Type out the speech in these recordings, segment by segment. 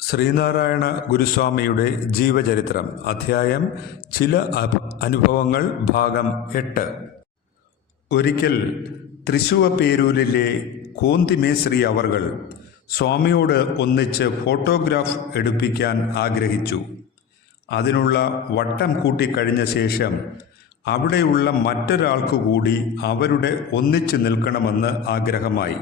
ശ്രീനാരായണ ഗുരുസ്വാമിയുടെ ജീവചരിത്രം അധ്യായം ചില അനുഭവങ്ങൾ ഭാഗം എട്ട്. ഒരിക്കൽ തൃശൂവ പേരൂരിലെ കോന്തിമേശ്രീ അവർകൾ സ്വാമിയോട് ഒന്നിച്ച് ഫോട്ടോഗ്രാഫ് എടുപ്പിക്കാൻ ആഗ്രഹിച്ചു. അതിനുള്ള വട്ടം കൂട്ടിക്കഴിഞ്ഞ ശേഷം അവിടെയുള്ള മറ്റൊരാൾക്കു കൂടി അവരുടെ ഒന്നിച്ച് നിൽക്കണമെന്ന് ആഗ്രഹമായി.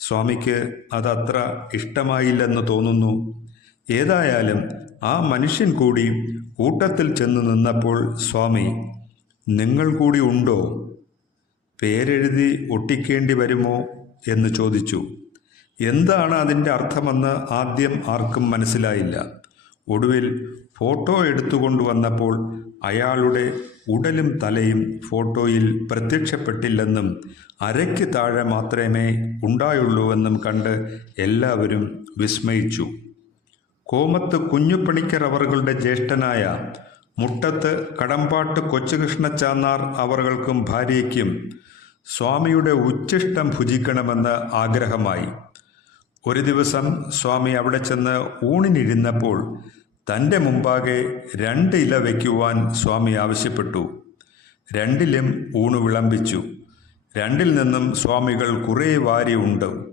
സ്വാമിക്ക് അതത്ര ഇഷ്ടമായില്ലെന്ന് തോന്നുന്നു. ഏതായാലും ആ മനുഷ്യൻ കൂടി കൂട്ടത്തിൽ ചെന്ന് നിന്നപ്പോൾ സ്വാമി നിങ്ങൾ കൂടി ഉണ്ടോ? പേരെഴുതി ഒട്ടിക്കേണ്ടി വരുമോ? എന്ന് ചോദിച്ചു. എന്താണ് അതിന്റെ അർത്ഥമെന്ന് ആദ്യം ആർക്കും മനസ്സിലായില്ല. ഒടുവിൽ ഫോട്ടോ എടുത്തുകൊണ്ടുവന്നപ്പോൾ അയാളുടെ ഉടലും തലയും ഫോട്ടോയിൽ പ്രത്യക്ഷപ്പെട്ടില്ലെന്നും അരയ്ക്ക് താഴെ മാത്രമേ ഉണ്ടായുള്ളൂവെന്നും കണ്ട് എല്ലാവരും വിസ്മയിച്ചു. കോമത്ത് കുഞ്ഞുപണിക്കർ അവറുകളുടെ ജ്യേഷ്ഠനായ മുട്ടത്ത് കടമ്പാട്ട് കൊച്ചുകൃഷ്ണച്ചാന്നാർ അവർകൾക്കും ഭാര്യയ്ക്കും സ്വാമിയുടെ ഉച്ചിഷ്ടം ഭുജിക്കണമെന്ന് ആഗ്രഹമായി. ഒരു ദിവസം സ്വാമി അവിടെ ചെന്ന് ഊണിനിരുന്നപ്പോൾ തന്റെ മുമ്പാകെ രണ്ട് ഇല വയ്ക്കുവാൻ സ്വാമി ആവശ്യപ്പെട്ടു. രണ്ടിലും ഊണ് വിളമ്പിച്ചു. രണ്ടിൽ നിന്നും സ്വാമികൾ കുറേ വാരി ഉണ്ട്.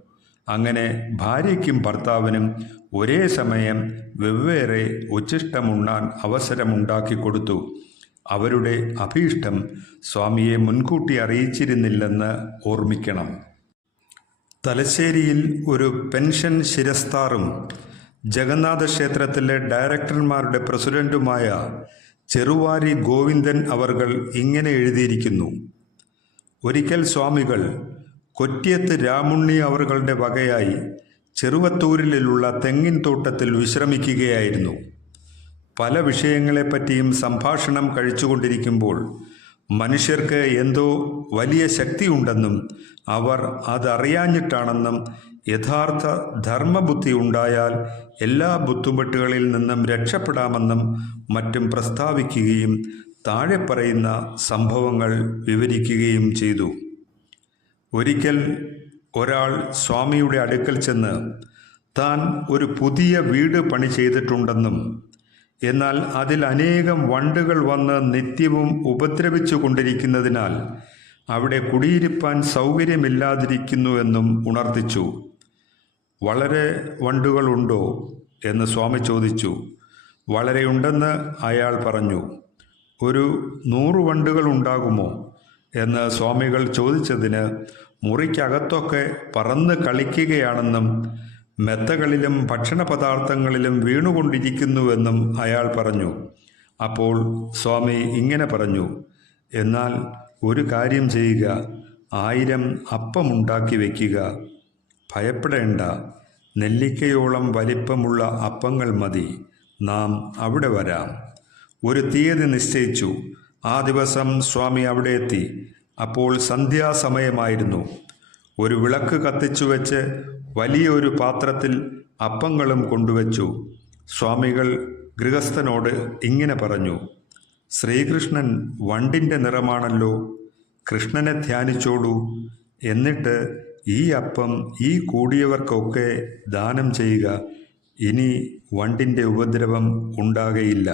അങ്ങനെ ഭാര്യയ്ക്കും ഭർത്താവിനും ഒരേ സമയം വെവ്വേറെ ഉച്ഛിഷ്ടമുണ്ണാൻ അവസരമുണ്ടാക്കി കൊടുത്തു. അവരുടെ അഭീഷ്ടം സ്വാമിയെ മുൻകൂട്ടി അറിയിച്ചിരുന്നില്ലെന്ന് ഓർമ്മിക്കണം. തലശ്ശേരിയിൽ ഒരു പെൻഷൻ ശിരസ്താറും ജഗന്നാഥ ക്ഷേത്രത്തിലെ ഡയറക്ടർമാരുടെ പ്രസിഡന്റുമായ ചെറുവാരി ഗോവിന്ദൻ അവർകൾ ഇങ്ങനെ എഴുതിയിരിക്കുന്നു. ഒരിക്കൽ സ്വാമികൾ കൊറ്റിയത്ത് രാമുണ്ണി അവറുകളുടെ വകയായി ചെറുവത്തൂരിലുള്ള തെങ്ങിൻ തോട്ടത്തിൽ വിശ്രമിക്കുകയായിരുന്നു. പല വിഷയങ്ങളെപ്പറ്റിയും സംഭാഷണം കഴിച്ചുകൊണ്ടിരിക്കുമ്പോൾ മനുഷ്യർക്ക് എന്തോ വലിയ ശക്തിയുണ്ടെന്നും അവർ അതറിയാഞ്ഞിട്ടാണെന്നും യഥാർത്ഥ ധർമ്മബുദ്ധി ഉണ്ടായാൽ എല്ലാ ബുദ്ധിമുട്ടുകളിൽ നിന്നും രക്ഷപ്പെടാമെന്നും മറ്റും പ്രസ്താവിക്കുകയും താഴെ പറയുന്ന സംഭവങ്ങൾ വിവരിക്കുകയും ചെയ്തു. ഒരിക്കൽ ഒരാൾ സ്വാമിയുടെ അടുക്കൽ ചെന്ന് താൻ ഒരു പുതിയ വീട് പണി ചെയ്തിട്ടുണ്ടെന്നും എന്നാൽ അതിൽ അനേകം വണ്ടുകൾ വന്ന് നിത്യവും ഉപദ്രവിച്ചു കൊണ്ടിരിക്കുന്നതിനാൽ അവിടെ കുടിയിരിപ്പാൻ സൗകര്യമില്ലാതിരിക്കുന്നുവെന്നും ഉണർത്തിച്ചു. വളരെ വണ്ടുകളുണ്ടോ എന്ന് സ്വാമി ചോദിച്ചു. വളരെ ഉണ്ടെന്ന് അയാൾ പറഞ്ഞു. ഒരു നൂറ് വണ്ടുകൾ ഉണ്ടാകുമോ? എന്ന് സ്വാമികൾ ചോദിച്ചതിന് മുറിക്കകത്തൊക്കെ പറന്ന് കളിക്കുകയാണെന്നും മെത്തകളിലും ഭക്ഷണ പദാർത്ഥങ്ങളിലും വീണുകൊണ്ടിരിക്കുന്നുവെന്നും അയാൾ പറഞ്ഞു. അപ്പോൾ സ്വാമി ഇങ്ങനെ പറഞ്ഞു എന്നാൽ ഒരു കാര്യം ചെയ്യുക ആയിരം അപ്പമുണ്ടാക്കി വയ്ക്കുക ഭയപ്പെടേണ്ട നെല്ലിക്കയോളം വലിപ്പമുള്ള അപ്പങ്ങൾ മതി നാം അവിടെ വരാം. ഒരു തീയതി നിശ്ചയിച്ചു. ആ ദിവസം സ്വാമി അവിടെ എത്തി. അപ്പോൾ സന്ധ്യാസമയമായിരുന്നു. ഒരു വിളക്ക് കത്തിച്ചു വെച്ച് വലിയൊരു പാത്രത്തിൽ അപ്പങ്ങളും കൊണ്ടുവച്ചു. സ്വാമികൾ ഗൃഹസ്ഥനോട് ഇങ്ങനെ പറഞ്ഞു ശ്രീകൃഷ്ണൻ വണ്ടിന്റെ നിറമാണല്ലോ കൃഷ്ണനെ ധ്യാനിച്ചോളൂ. എന്നിട്ട് ഈ അപ്പം ഈ കൂടിയവർക്കൊക്കെ ദാനം ചെയ്യുക. ഇനി വണ്ടിന്റെ ഉപദ്രവം ഉണ്ടാകയില്ല.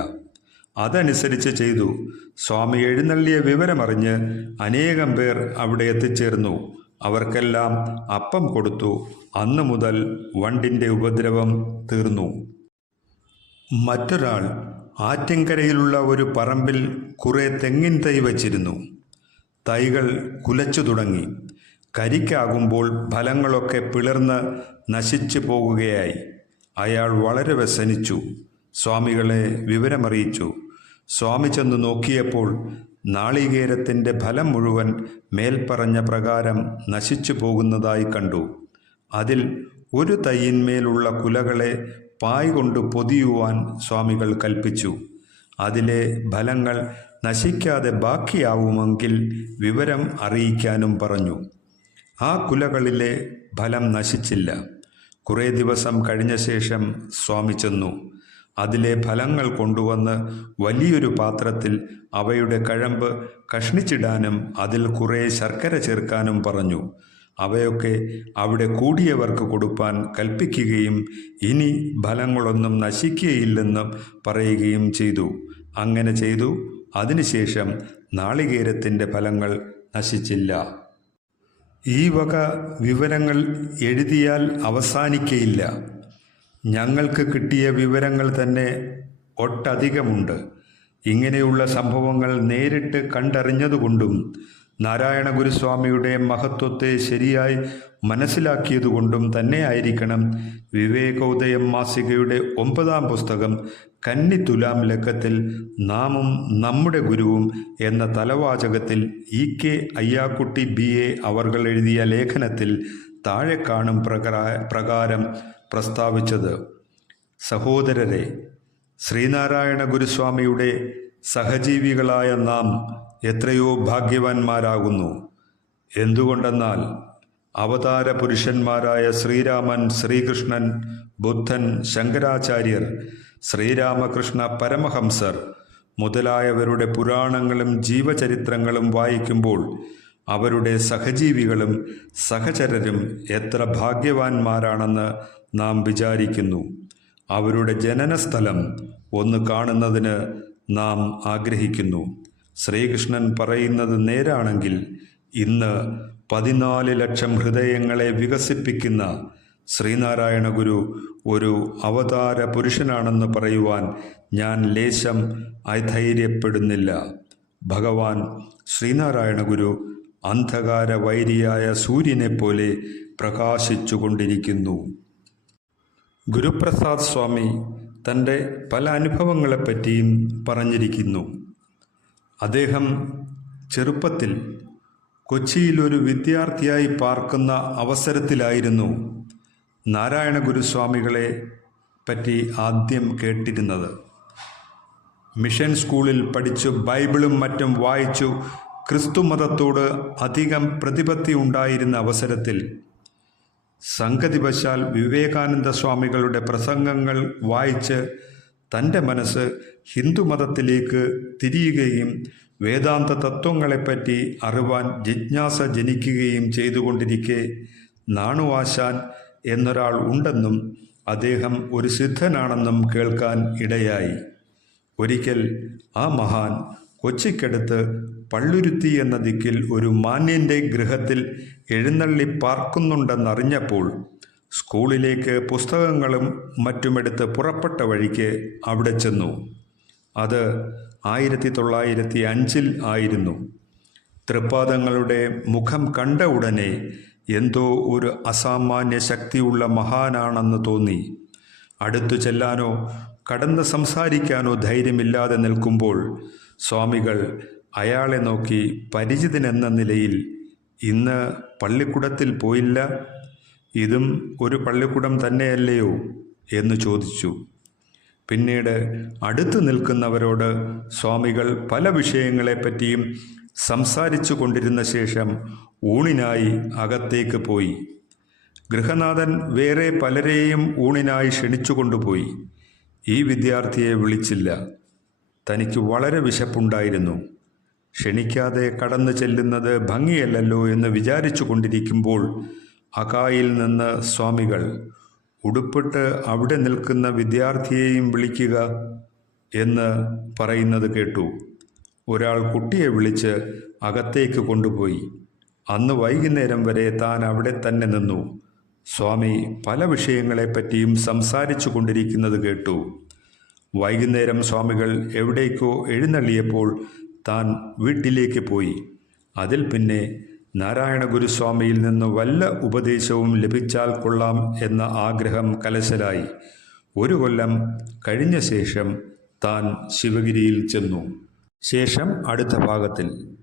അതനുസരിച്ച് ചെയ്തു. സ്വാമി എഴുന്നള്ളിയ വിവരമറിഞ്ഞ് അനേകം പേർ അവിടെ എത്തിച്ചേർന്നു. അവർക്കെല്ലാം അപ്പം കൊടുത്തു. അന്നു മുതൽ വണ്ടിന്റെ ഉപദ്രവം തീർന്നു. മറ്റൊരാൾ ആറ്റിൻകരയിലുള്ള ഒരു പറമ്പിൽ കുറേ തെങ്ങിൻ തൈ വച്ചിരുന്നു. തൈകൾ കുലച്ചു തുടങ്ങി. കരിക്കാകുമ്പോൾ ഫലങ്ങളൊക്കെ പിളർന്ന് നശിച്ചു പോകുകയായി. അയാൾ വളരെ വ്യസനിച്ചു. സ്വാമികളെ വിവരമറിയിച്ചു. സ്വാമി ചെന്ന് നോക്കിയപ്പോൾ നാളികേരത്തിന്റെ ഫലം മുഴുവൻ മേൽപ്പറഞ്ഞ പ്രകാരം നശിച്ചു പോകുന്നതായി കണ്ടു. അതിൽ ഒരു തയ്യിന്മേലുള്ള കുലകളെ പായ് കൊണ്ട് പൊതിയുവാൻ സ്വാമികൾ കൽപ്പിച്ചു. അതിലെ ഫലങ്ങൾ നശിക്കാതെ ബാക്കിയാവുമെങ്കിൽ വിവരം അറിയിക്കാനും പറഞ്ഞു. ആ കുലകളിലെ ഫലം നശിച്ചില്ല. കുറേ ദിവസം കഴിഞ്ഞ ശേഷം സ്വാമി ചെന്നു. അതിലെ ഫലങ്ങൾ കൊണ്ടുവന്ന് വലിയൊരു പാത്രത്തിൽ അവയുടെ കഴമ്പ് കഷ്ണിച്ചിടാനും അതിൽ കുറേ ശർക്കര ചേർക്കാനും പറഞ്ഞു. അവയൊക്കെ അവിടെ കൂടിയവർക്ക് കൊടുപ്പാൻ കൽപ്പിക്കുകയും ഇനി ഫലങ്ങളൊന്നും നശിക്കുകയില്ലെന്നും പറയുകയും ചെയ്തു. അങ്ങനെ ചെയ്തു. അതിനുശേഷം നാളികേരത്തിന്റെ ഫലങ്ങൾ നശിച്ചില്ല. ഈ വക വിവരങ്ങൾ എഴുതിയാൽ അവസാനിക്കയില്ല. ഞങ്ങൾക്ക് കിട്ടിയ വിവരങ്ങൾ തന്നെ ഒട്ടധികമുണ്ട്. ഇങ്ങനെയുള്ള സംഭവങ്ങൾ നേരിട്ട് കണ്ടറിഞ്ഞതുകൊണ്ടും നാരായണ ഗുരുസ്വാമിയുടെ മഹത്വത്തെ ശരിയായി മനസ്സിലാക്കിയതുകൊണ്ടും തന്നെയായിരിക്കണം വിവേകോദയം മാസികയുടെ ഒമ്പതാം പുസ്തകം കന്നി തുലാം ലക്കത്തിൽ നാമും നമ്മുടെ ഗുരുവും എന്ന തലവാചകത്തിൽ E K Ayyakutty B A അവർ എഴുതിയ ലേഖനത്തിൽ താഴെ കാണും പ്രകാര പ്രകാരം പ്രസ്താവിച്ചത്. സഹോദരരെ ശ്രീനാരായണ ഗുരുസ്വാമിയുടെ സഹജീവികളായ നാം എത്രയോ ഭാഗ്യവാന്മാരാകുന്നു. എന്തുകൊണ്ടെന്നാൽ അവതാര പുരുഷന്മാരായ ശ്രീരാമൻ ശ്രീകൃഷ്ണൻ ബുദ്ധൻ ശങ്കരാചാര്യർ ശ്രീരാമകൃഷ്ണ പരമഹംസർ മുതലായവരുടെ പുരാണങ്ങളും ജീവചരിത്രങ്ങളും വായിക്കുമ്പോൾ അവരുടെ സഹജീവികളും സഹചരരും എത്ര ഭാഗ്യവാന്മാരാണെന്ന് നാം വിചാരിക്കുന്നു. അവരുടെ ജനനസ്ഥലം ഒന്ന് കാണുന്നതിന് നാം ആഗ്രഹിക്കുന്നു. ശ്രീകൃഷ്ണൻ പറയുന്നത് നേരാണെങ്കിൽ ഇന്ന് പതിനാല് ലക്ഷം ഹൃദയങ്ങളെ വികസിപ്പിക്കുന്ന ശ്രീനാരായണ ഗുരു ഒരു അവതാര പുരുഷനാണെന്ന് പറയുവാൻ ഞാൻ ലേശം അധൈര്യപ്പെടുന്നില്ല. ഭഗവാൻ ശ്രീനാരായണ ഗുരു അന്ധകാര വൈരിയായ സൂര്യനെപ്പോലെ പ്രകാശിച്ചുകൊണ്ടിരിക്കുന്നു. ഗുരുപ്രസാദ് സ്വാമി തന്റെ പല അനുഭവങ്ങളെപ്പറ്റിയും പറഞ്ഞിരിക്കുന്നു. അദ്ദേഹം ചെറുപ്പത്തിൽ കൊച്ചിയിൽ ഒരു വിദ്യാർത്ഥിയായി പാർക്കുന്ന അവസരത്തിലായിരുന്നു നാരായണ ഗുരുസ്വാമികളെ പറ്റി ആദ്യം കേട്ടിരുന്നത്. മിഷൻ സ്കൂളിൽ പഠിച്ചു ബൈബിളും മറ്റും വായിച്ചു ക്രിസ്തുമതത്തോട് അധികം പ്രതിപത്തി ഉണ്ടായിരുന്ന അവസരത്തിൽ സംഗതിവശാൽ വിവേകാനന്ദ സ്വാമികളുടെ പ്രസംഗങ്ങൾ വായിച്ച് തന്റെ മനസ്സ് ഹിന്ദുമതത്തിലേക്ക് തിരിയുകയും വേദാന്ത തത്വങ്ങളെപ്പറ്റി അറിവാൻ ജിജ്ഞാസ ജനിക്കുകയും ചെയ്തുകൊണ്ടിരിക്കെ നാണുവാശാൻ എന്നൊരാൾ ഉണ്ടെന്നും അദ്ദേഹം ഒരു സിദ്ധനാണെന്നും കേൾക്കാൻ ഇടയായി. ഒരിക്കൽ ആ മഹാൻ കൊച്ചിക്കടുത്ത് പള്ളുരുത്തി എന്ന ദിക്കിൽ ഒരു മാന്യന്റെ ഗൃഹത്തിൽ എഴുന്നള്ളി പാർക്കുന്നുണ്ടെന്നറിഞ്ഞപ്പോൾ സ്കൂളിലേക്ക് പുസ്തകങ്ങളും മറ്റുമെടുത്ത് പുറപ്പെട്ട വഴിക്ക് അവിടെ ചെന്നു. അത് ആയിരത്തി തൊള്ളായിരത്തി അഞ്ചിൽ ആയിരുന്നു. തൃപ്പാദങ്ങളുടെ മുഖം കണ്ട ഉടനെ എന്തോ ഒരു അസാമാന്യ ശക്തിയുള്ള മഹാനാണെന്ന് തോന്നി. അടുത്തു ചെല്ലാനോ കടന്ന് സംസാരിക്കാനോ ധൈര്യമില്ലാതെ നിൽക്കുമ്പോൾ സ്വാമികൾ അയാളെ നോക്കി പരിചിതനെന്ന നിലയിൽ ഇന്ന് പള്ളിക്കുടത്തിൽ പോയില്ല. ഇതും ഒരു പള്ളിക്കുടം തന്നെയല്ലയോ എന്ന് ചോദിച്ചു. പിന്നീട് അടുത്തു നിൽക്കുന്നവരോട് സ്വാമികൾ പല വിഷയങ്ങളെപ്പറ്റിയും സംസാരിച്ചു കൊണ്ടിരുന്ന ശേഷം ഊണിനായി അകത്തേക്ക് പോയി. ഗൃഹനാഥൻ വേറെ പലരെയും ഊണിനായി ക്ഷണിച്ചു കൊണ്ടുപോയി. ഈ വിദ്യാർത്ഥിയെ വിളിച്ചില്ല. തനിക്ക് വളരെ വിശപ്പുണ്ടായിരുന്നു. ക്ഷണിക്കാതെ കടന്നു ചെല്ലുന്നത് ഭംഗിയല്ലല്ലോ എന്ന് വിചാരിച്ചു കൊണ്ടിരിക്കുമ്പോൾ അകായിൽ നിന്ന് സ്വാമികൾ ഉടുപ്പിട്ട് അവിടെ നിൽക്കുന്ന വിദ്യാർത്ഥിയെയും വിളിക്കുക എന്ന് പറയുന്നത് കേട്ടു. ഒരാൾ കുട്ടിയെ വിളിച്ച് അകത്തേക്ക് കൊണ്ടുപോയി. അന്ന് വൈകുന്നേരം വരെ താൻ അവിടെ തന്നെ നിന്നു. സ്വാമി പല വിഷയങ്ങളെപ്പറ്റിയും സംസാരിച്ചു കൊണ്ടിരിക്കുന്നത് കേട്ടു. വൈകുന്നേരം സ്വാമികൾ എവിടേക്കോ എഴുന്നള്ളിയപ്പോൾ താൻ വീട്ടിലേക്ക് പോയി. അതിൽ പിന്നെ നാരായണ ഗുരുസ്വാമിയിൽ നിന്ന് വല്ല ഉപദേശവും ലഭിച്ചാൽ കൊള്ളാം എന്ന ആഗ്രഹം കലശലായി. ഒരു കൊല്ലം കഴിഞ്ഞ ശേഷം താൻ ശിവഗിരിയിൽ ചെന്നു. ശേഷം അടുത്ത ഭാഗത്തിൽ.